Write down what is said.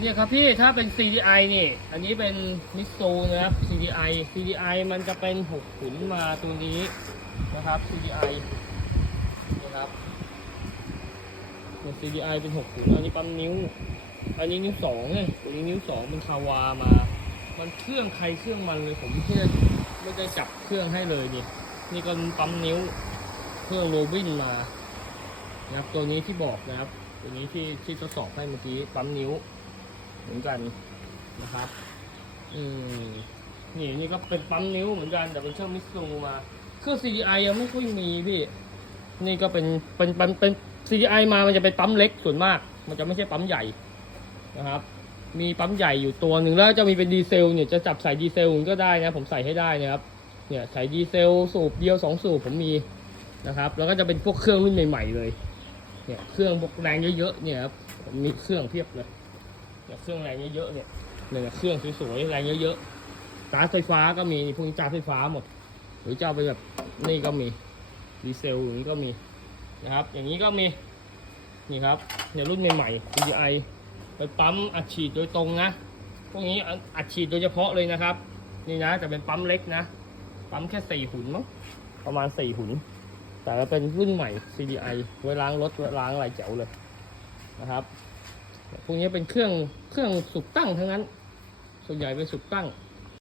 เนี่ยครับพี่ถ้าเป็น CDI นี่ อันนี้เป็นมิสซูนะครับ CDI CDI มันจะเป็นหกขุนมาตัวนี้นะครับ CDI นะครับตัว CDI เป็นหกขุนอันนี้ปั๊มนิ้ว อันนี้นิ้วสองเนี่ยตัวนี้นิ้วสองเป็นคาวามา มันเครื่องใครเครื่องมันเลยผมไม่ได้ไม่ได้จับเครื่องให้เลยนี่นี่ก็ปั๊มนิ้วเครื่องโรบินมานะครับตัวนี้ที่บอกนะครับ ตัวนี้ที่ที่ทดสอบให้เมื่อกี้ปั๊มนิ้ว เหมือนกันนะครับ อืมนี่นี่ก็เป็นปั๊มนิ้วเหมือนกันแต่เป็นเครื่องมิตซูมาเครื่อง CDI ยังไม่ค่อยมีพี่นี่ก็เป็นเป็นเป็นเป็น CDI มามันจะเป็นปั๊มเล็กส่วนมาก มันจะไม่ใช่ปั๊มใหญ่นะครับ มีปั๊มใหญ่อยู่ตัวหนึ่งแล้วจะมีเป็นดีเซลเนี่ยจะจับใส่ดีเซลก็ได้นะ ผมใส่ให้ได้นะครับ เนี่ยใส่ดีเซลสูบเดียวสองสูบผมมีนะครับ แล้วก็จะเป็นพวกเครื่องรุ่นใหม่ ๆ เลย เนี่ยเครื่องพวกแรงเยอะๆเนี่ยครับผมมีเครื่องเพียบเลย เนี่ยเครื่องแรงเยอะๆเนี่ยเนี่ยเครื่องสวยๆแรงเยอะๆตาไฟฟ้าก็มีพวกนี้ตาไฟฟ้าหมด หรือจะเอาไปแบบนี่ก็มีดีเซลอย่างนี้ก็มีนะครับ อย่างนี้ก็มีนี่ครับเนี่ยรุ่นใหม่ๆ CDI ไปปั๊มอัดฉีดโดยตรงนะพวกนี้อัดฉีดโดยเฉพาะเลยนะครับ นี่นะแต่เป็นปั๊มเล็กนะ ปั๊มแค่สี่หุ่นมั้งประมาณสี่หุ่นแต่เป็นรุ่นใหม่ CDI ไว้ล้างรถไว้ล้างอะไรแจ๋วเลยนะครับ พวกนี้เป็นเครื่องเครื่องสุกตั้งทั้งนั้น ส่วนใหญ่เป็นสุกตั้ง